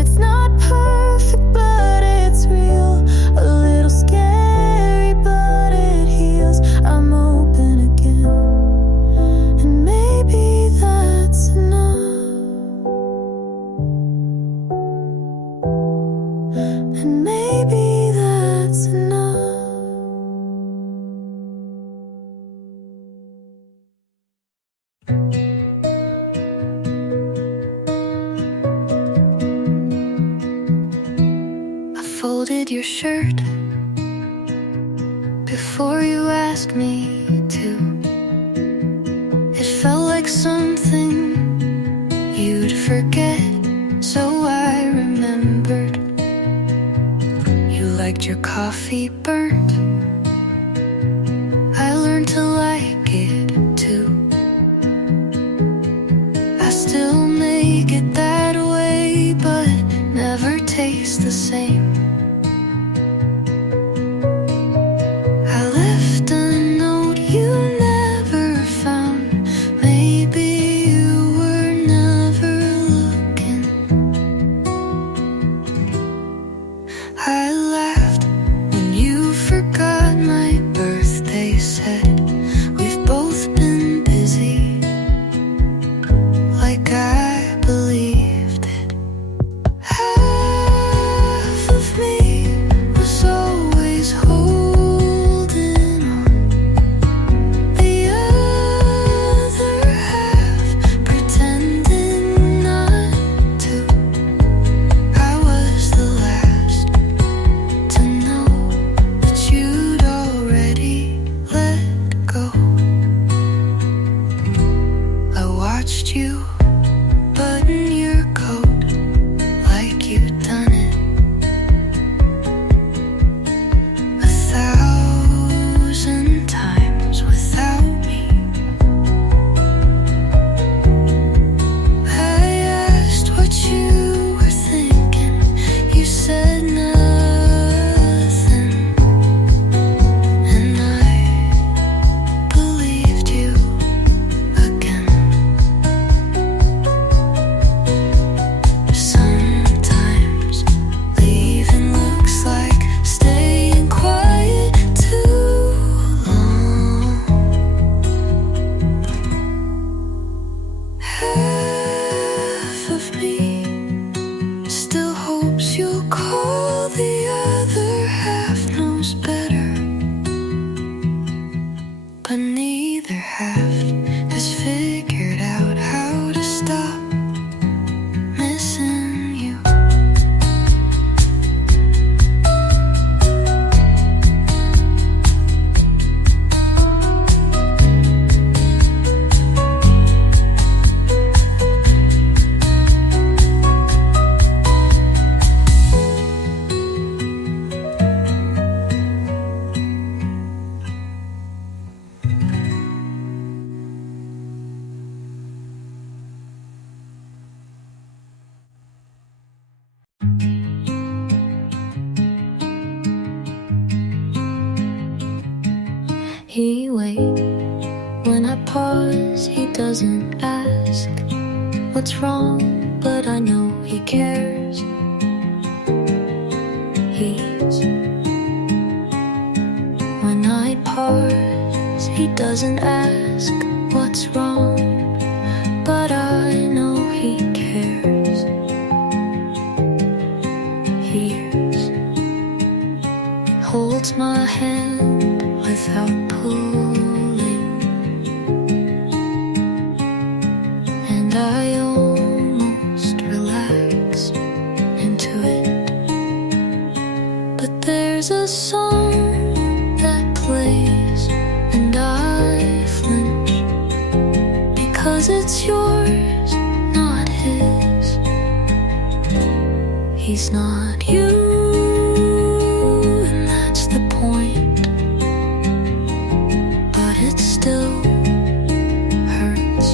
It's not perfect, but it's real. A little scary, but it heals. I'm open again, and maybe that's enough. And maybe that's enough. I folded your shirt before you asked me to. It felt like something you'd forget, so I remembered. You liked your coffee burnt. I learned to like it too. I still make it that way, but never tastes the same. I left a note you never found. Maybe you were never looking. I laughed when you forgot my birthday. Said we've both been busy, like I believed it. Half of me he waits. When I pause, he doesn't ask what's wrong, but I know he cares. When I pause, he doesn't ask what's wrong, but I know he cares. Hears, holds my hand without pulling, and I almost relax into it. But there's a song that plays, and I flinch, because it's yours, not his. He's not you, and that's the point, but it still hurts.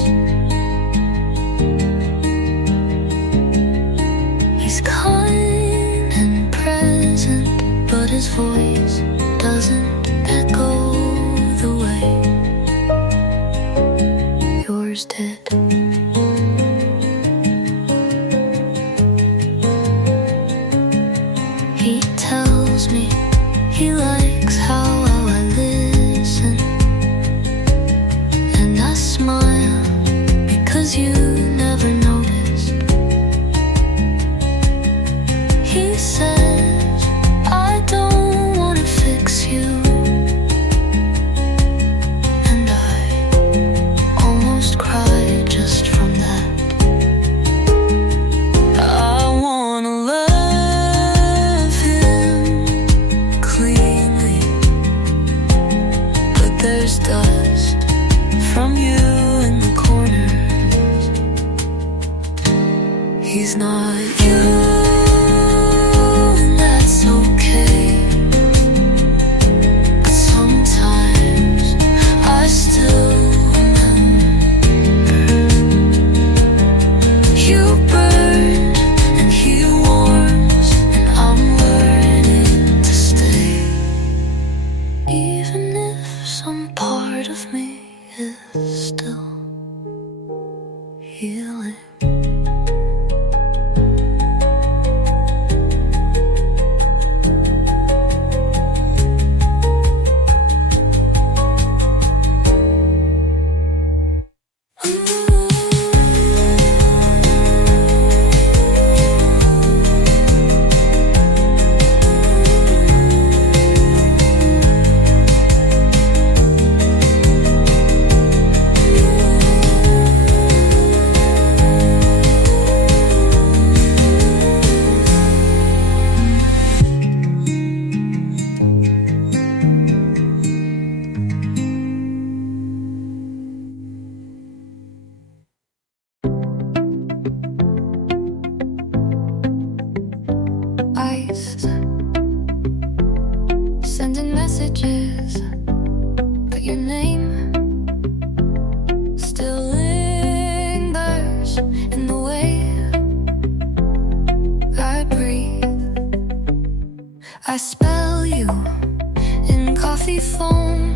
He's kind and present, but his voice doesn't echo the way yours did. He tells me he likes how well I listen, and I smile because you never noticed. He says I don't want to fix you, and I almost cry just from that. I wanna love him cleanly, but there's dust from you in the corners. He's not you, and that's okay, but sometimes I still remember. You burned and he warms, and I'm learning to stay, even if some part of me is still healing. Ice, sending messages, but your name still lingers in the way I breathe. I spell you in coffee foam,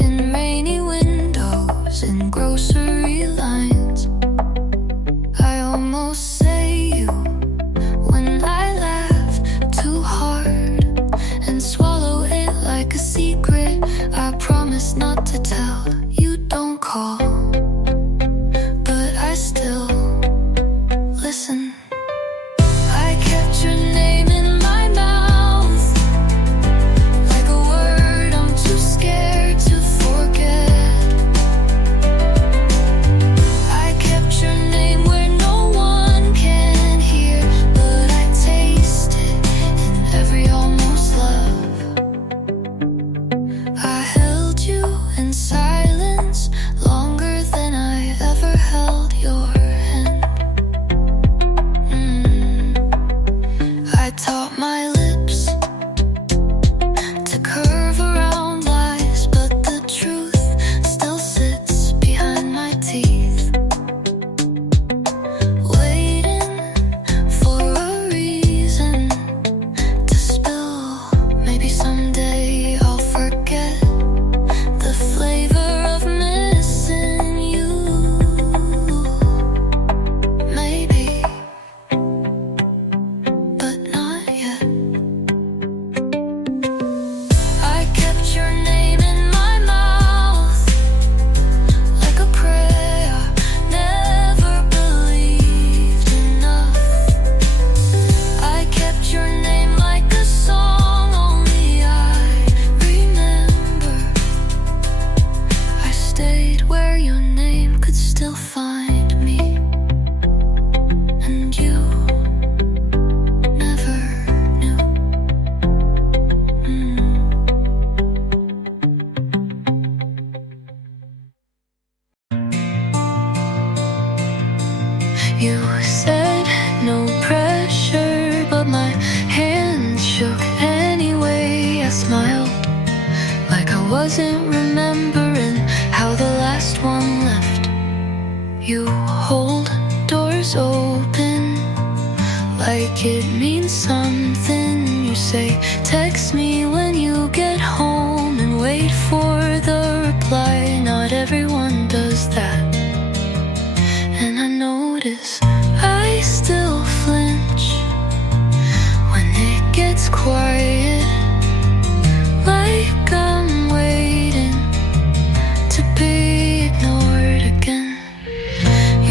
in rainy windows, in grocery lines. I almost say you when I laugh too hard and swallow it like a secret I promise not to tell. You don't call, but I still listen. I kept your name in my mouth like a word I'm too wasn't remembering how the last one left. You hold doors open like it means something. You say, text me when you get home, and wait for the reply. Not everyone does that. And I notice I still flinch when it gets quiet, like I'm waiting to be ignored again.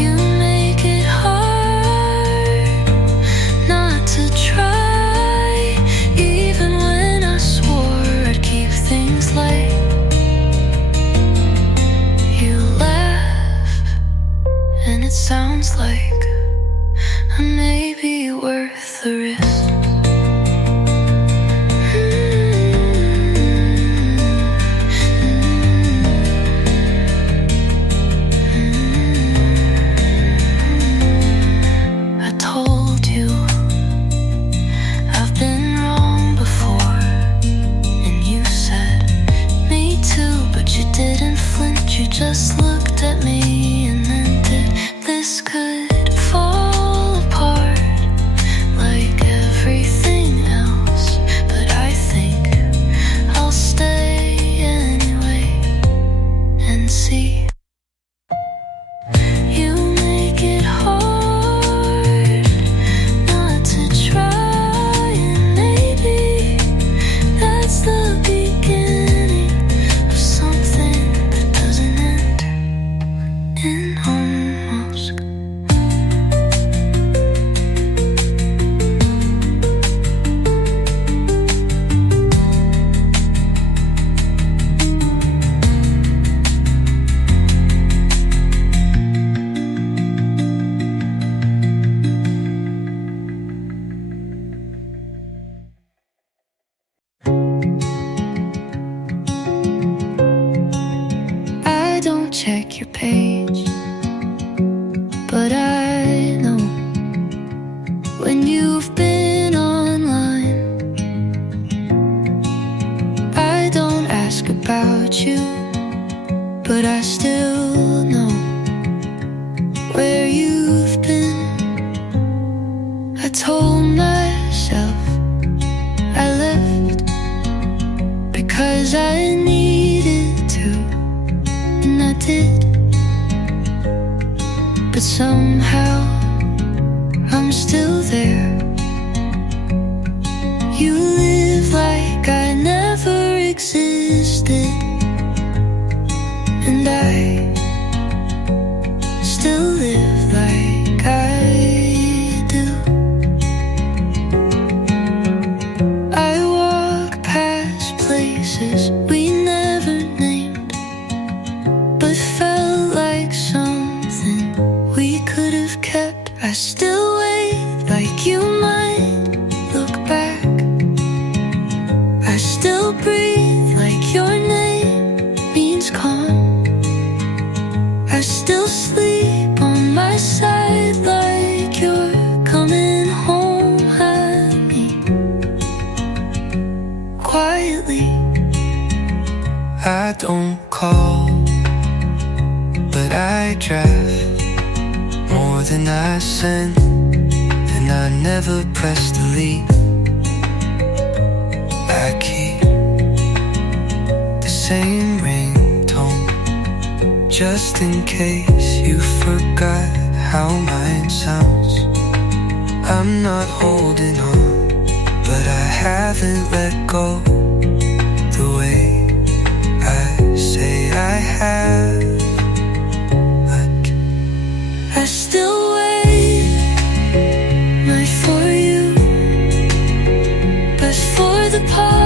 You make it hard not to try, even when I swore I'd keep things light. You laugh, and it sounds like I may be worth the risk. I told you I've been wrong before, and you said, me too, but you didn't flinch. You just looked at me and then did this could fall apart like everything else, but I think I'll stay anyway and see. You make it hard not to try, and maybe that's the beginning of something that doesn't end in almost. I don't check your page, but I know when you've been online. I don't ask about you, but I still know where you've been. I told myself I left because I needed to, and I did, but somehow I'm still there. You live like I never existed, and I still live like I do. I walk past places we never named, but felt like something we could have kept. I still wait like you might look back. I still breathe like your name means calm. I still sleep on my side like you're coming home at me quietly. I don't call, but I draft more than I send, and I never press delete. I keep the same ringtone just in case you forgot how mine sounds. I'm not holding on, but I haven't let go the way I say I have. Like I still wait, not for you, but for the part